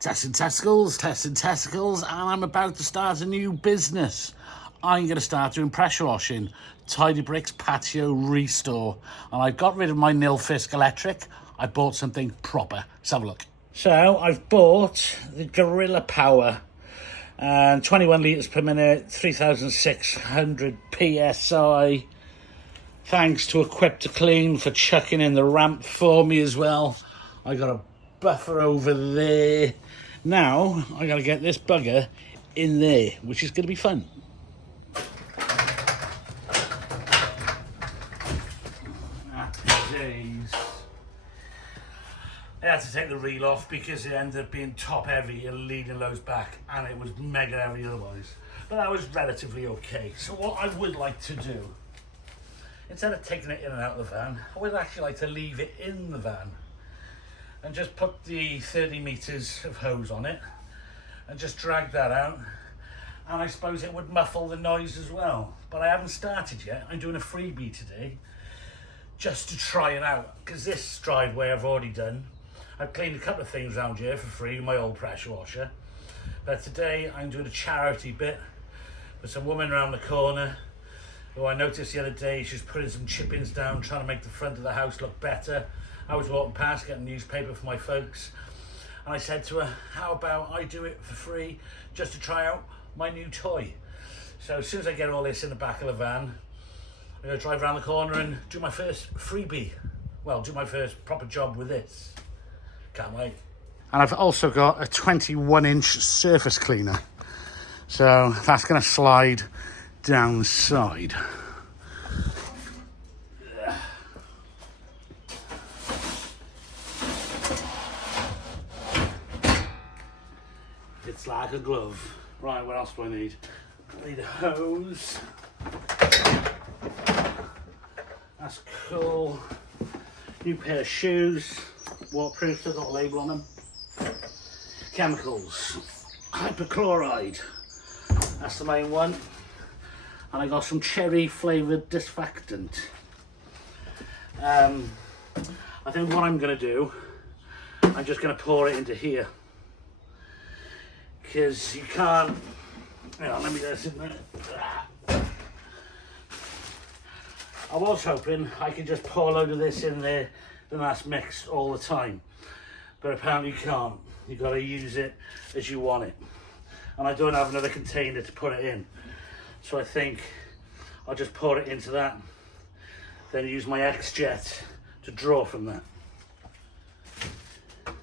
Testing testicles, and I'm about to start a new business. I'm going to start doing pressure washing, Tidy Bricks patio restore. And I've got rid of my Nilfisk electric. I bought something proper. Let's have a look. So I've bought the Gorilla Power, and 21 litres per minute, 3,600 PSI. Thanks to Equip to Clean for chucking in the ramp for me as well. I got a buffer over there. Now I got to get this bugger in there, which is going to be fun. Happy days. I had to take the reel off because it ended up being top heavy and leading loads back, and it was mega heavy otherwise. But that was relatively okay. So what I would like to do, instead of taking it in and out of the van, I would actually like to leave it in the van and just put the 30 metres of hose on it and just drag that out, and I suppose it would muffle the noise as well. But I haven't started yet. I'm doing a freebie today just to try it out, because this driveway I've already done. I've cleaned a couple of things around here for free, my old pressure washer, but today I'm doing a charity bit for some woman around the corner who I noticed the other day. She's putting some chip-ins down, trying to make the front of the house look better. I was walking past getting newspaper for my folks, and I said to her, how about I do it for free just to try out my new toy? So as soon as I get all this in the back of the van, I'm going to drive around the corner and do my first freebie. Well, do my first proper job with this. Can't wait. And I've also got a 21-inch surface cleaner. So that's going to slide down the side. It's like a glove. Right, what else do I need? I need a hose. That's cool. New pair of shoes. Waterproof, they've got a label on them. Chemicals. Hypochlorite. That's the main one. And I got some cherry flavoured disinfectant. I think what I'm going to do, I'm just going to pour it into here. Because you can't, hang on, let me get this in there. I was hoping I could just pour a load of this in there and that's mixed all the time. But apparently you can't. You've got to use it as you want it. And I don't have another container to put it in. So I think I'll just pour it into that. Then use my X-Jet to draw from that.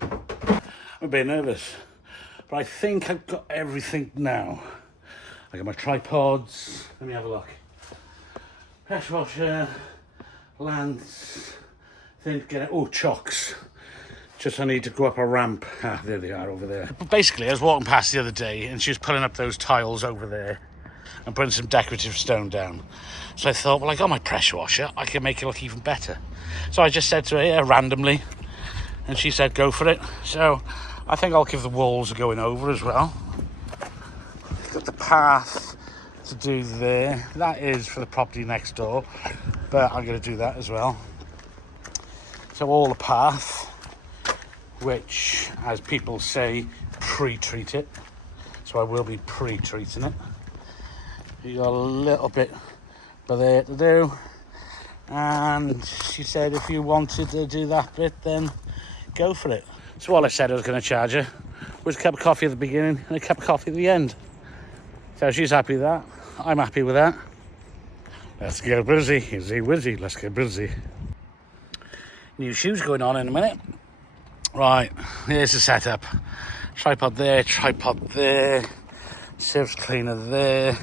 I'm a bit nervous. But I think I've got everything now. I got my tripods. Let me have a look. Pressure washer, lance, think get it. Oh, chocks. Just I need to go up a ramp. Ah, there they are over there. But basically, I was walking past the other day and she was putting up those tiles over there and putting some decorative stone down. So I thought, well, I got my pressure washer, I can make it look even better. So I just said to her, yeah, randomly, and she said, go for it. So I think I'll give the walls a going over as well. Got the path to do there. That is for the property next door, but I'm going to do that as well. So all the path, which, as people say, pre-treat it. So I will be pre-treating it. You got a little bit there to do. And she said if you wanted to do that bit, then go for it. So all I said I was going to charge her was a cup of coffee at the beginning and a cup of coffee at the end. So she's happy with that. I'm happy with that. Let's get busy. Izzy wizzy, let's get busy. New shoes going on in a minute. Right, here's the setup. Tripod there, surface cleaner there.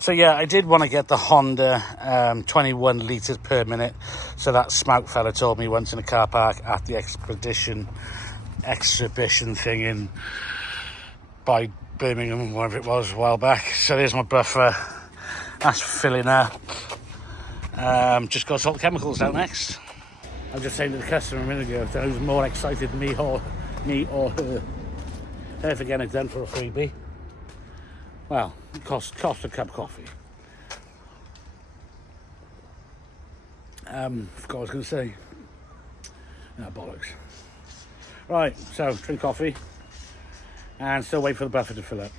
So yeah, I did want to get the Honda 21 litres per minute. So that smout fella told me once in a car park at the exhibition thing in by Birmingham, wherever it was, a while back. So there's my buffer. That's filling up. Just got to sort the chemicals out next. I was just saying to the customer a minute ago that I was more excited than me or her. Her for getting it done for a freebie. Well, it cost a cup of coffee. Forgot what I was going to say. No, bollocks. Right, so drink coffee. and still wait for the buffer to fill up.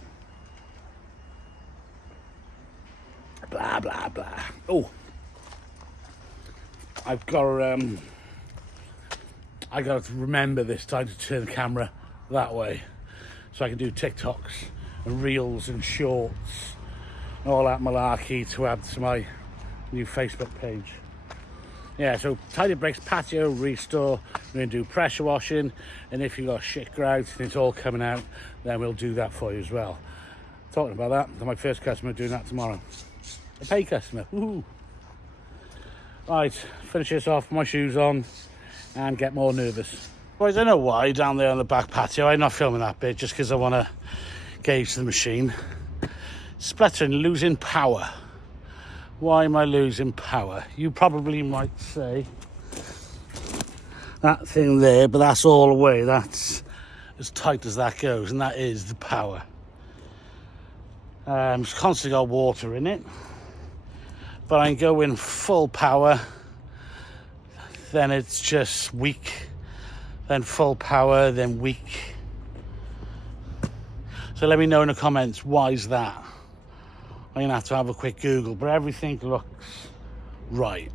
Blah, blah, blah. Oh, I've got I got to remember this time to turn the camera that way so I can do TikToks and reels and shorts and all that malarkey to add to my new Facebook page. Yeah, so tidy bricks, patio, restore. We're going to do pressure washing, and if you've got shit grout and it's all coming out, then we'll do that for you as well. Talking about that, to my first customer doing that tomorrow. A pay customer. Woohoo! Right, finish this off, put my shoes on, and get more nervous. Boys, I know why down there on the back patio I'm not filming that bit just because I want to gauge the machine. Spluttering, losing power. Why am I losing power? You probably might say that thing there, but that's all the way. That's as tight as that goes, and that is the power. It's constantly got water in it, but I can go in full power, then it's just weak, then full power, then weak. So let me know in the comments, why is that? I'm gonna have to have a quick Google, but everything looks right.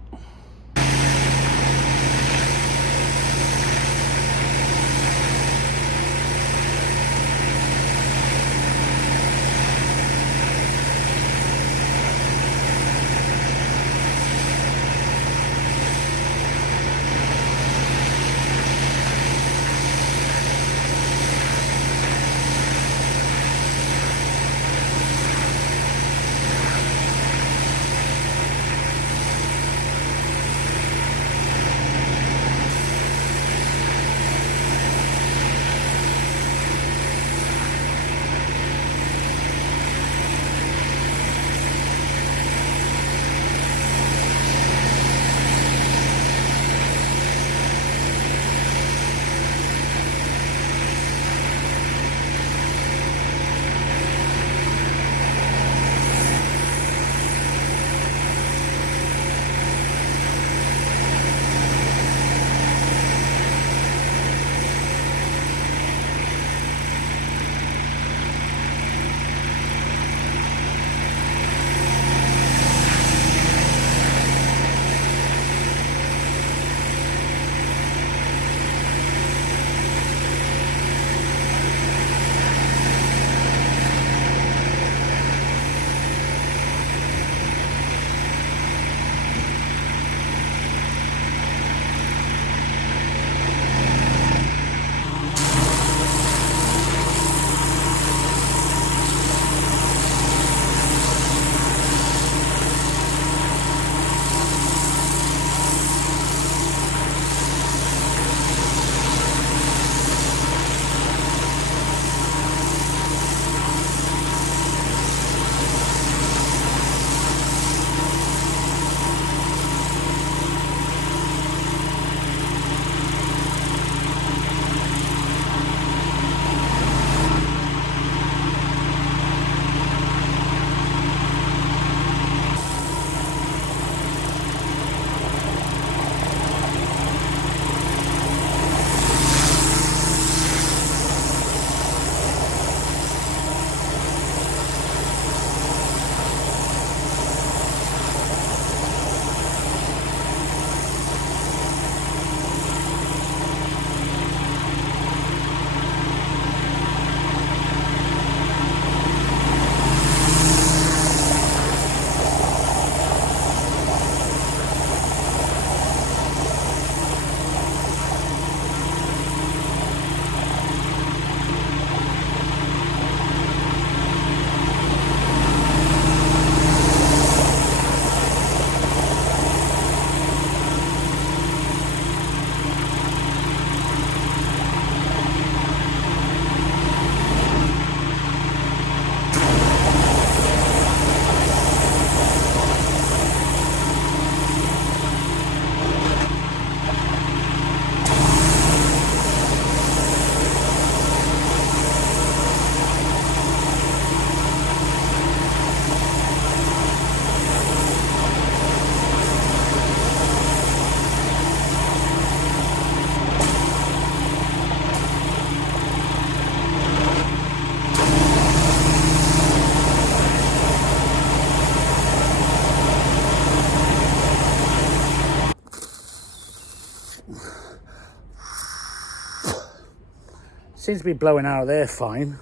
Seems to be blowing out of there fine.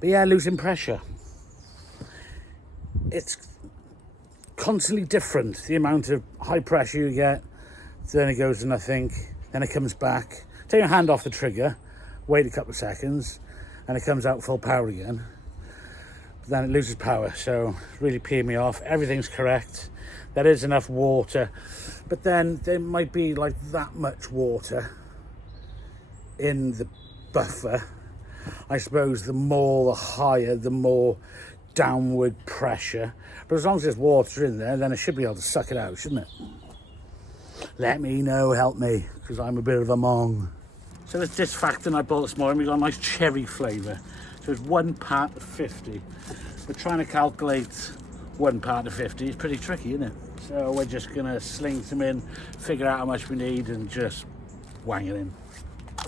But yeah, losing pressure. It's constantly different, the amount of high pressure you get. Then it goes to nothing, then it comes back. Take your hand off the trigger, wait a couple of seconds, and it comes out full power again. But then it loses power, so it's really peeing me off. Everything's correct. There is enough water, but then there might be like that much water in the buffer. I suppose the more, the higher, the more downward pressure. But as long as there's water in there, then it should be able to suck it out, shouldn't it? Let me know, help me, because I'm a bit of a mong. So this disinfectant I bought this morning, we got a nice cherry flavour. So it's 1 part of 50. We're trying to calculate 1 part of 50. It's pretty tricky, isn't it? So we're just going to sling some in, figure out how much we need, and just wang it in.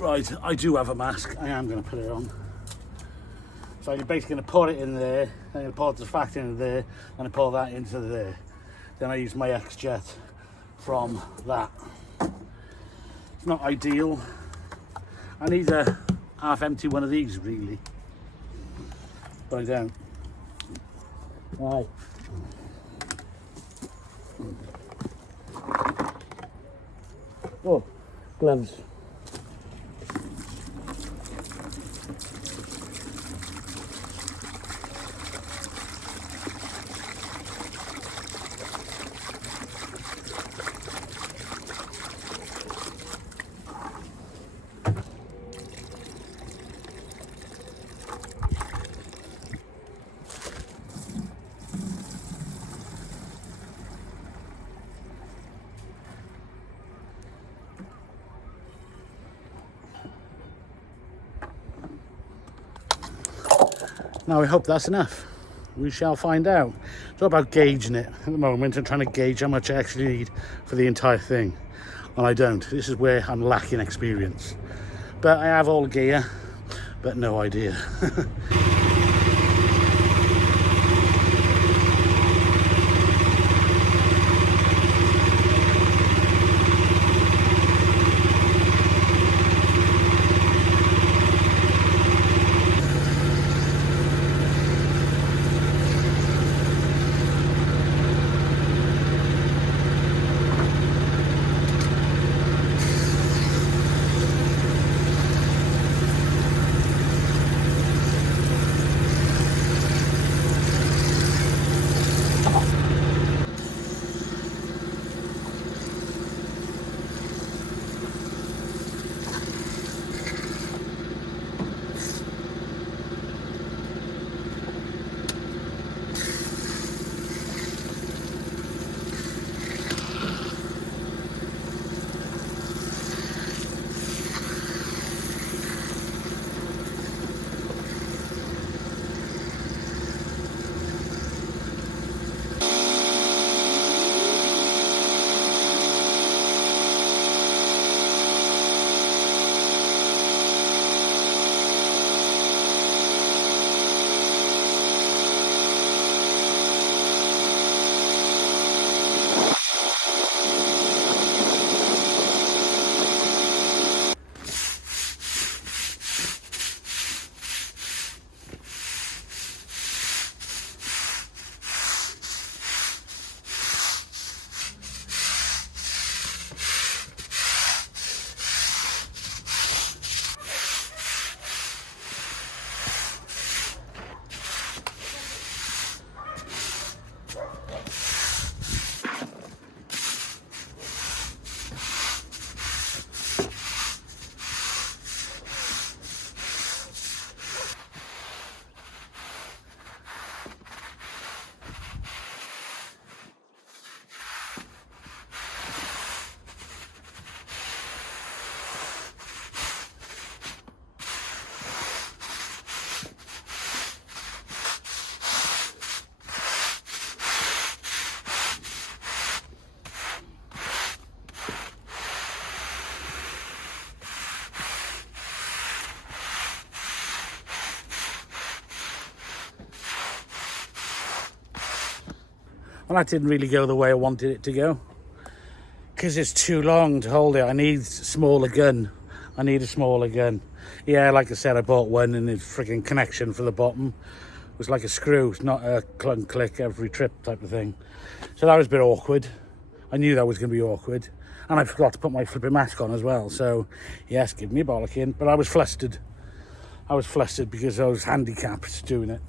Right, I do have a mask. I am going to put it on. So you're basically going to pour it in there, then you're going to pour the disinfectant into there, and I pour that into there. Then I use my X-Jet from that. It's not ideal. I need a half empty one of these really, but I don't. Right. Oh, gloves. Now I hope that's enough. We shall find out. It's all about gauging it at the moment and trying to gauge how much I actually need for the entire thing. And I don't. This is where I'm lacking experience. But I have all gear, but no idea. Well, that didn't really go the way I wanted it to go because it's too long to hold it. I need a smaller gun. Yeah, like I said, I bought one and the freaking connection for the bottom was like a screw. It's not a clunk click every trip type of thing. So that was a bit awkward. I knew that was going to be awkward. And I forgot to put my flipping mask on as well. So, yes, give me a bollocking. But I was flustered. I was flustered because I was handicapped doing it.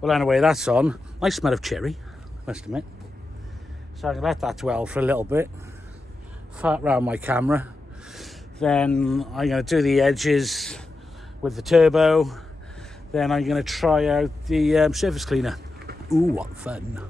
Well, anyway, that's on. Nice smell of cherry, must admit. So I can let that dwell for a little bit. Fart round my camera. Then I'm going to do the edges with the turbo. Then I'm going to try out the surface cleaner. Ooh, what fun.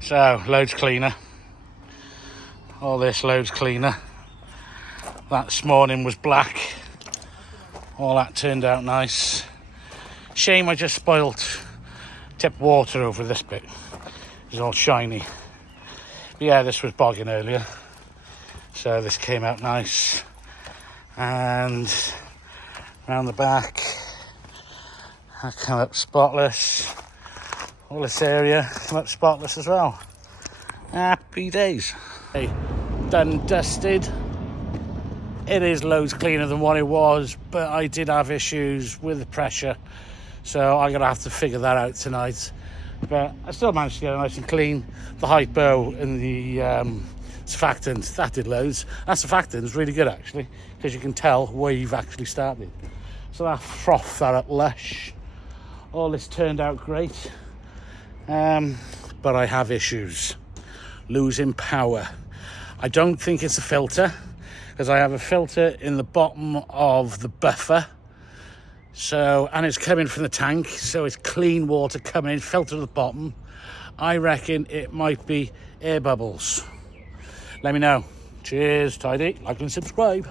So, loads cleaner. All this loads cleaner. That this morning was black. All that turned out nice. Shame I just tipped water over this bit. It's all shiny. But yeah, this was bogging earlier. So this came out nice. And round the back, I come up spotless. All this area come up spotless as well. Happy days. Hey, done, dusted. It is loads cleaner than what it was, but I did have issues with the pressure, so I'm gonna have to figure that out tonight. But I still managed to get it nice and clean. The hypo and the surfactant, that did loads. That surfactant is really good actually, because you can tell where you've actually started. So that frothed that up lush. All this turned out great. But I have issues. Losing power. I don't think it's a filter, because I have a filter in the bottom of the buffer. So, and it's coming from the tank, so it's clean water coming in, filter at the bottom. I reckon it might be air bubbles. Let me know. Cheers, tidy, like and subscribe.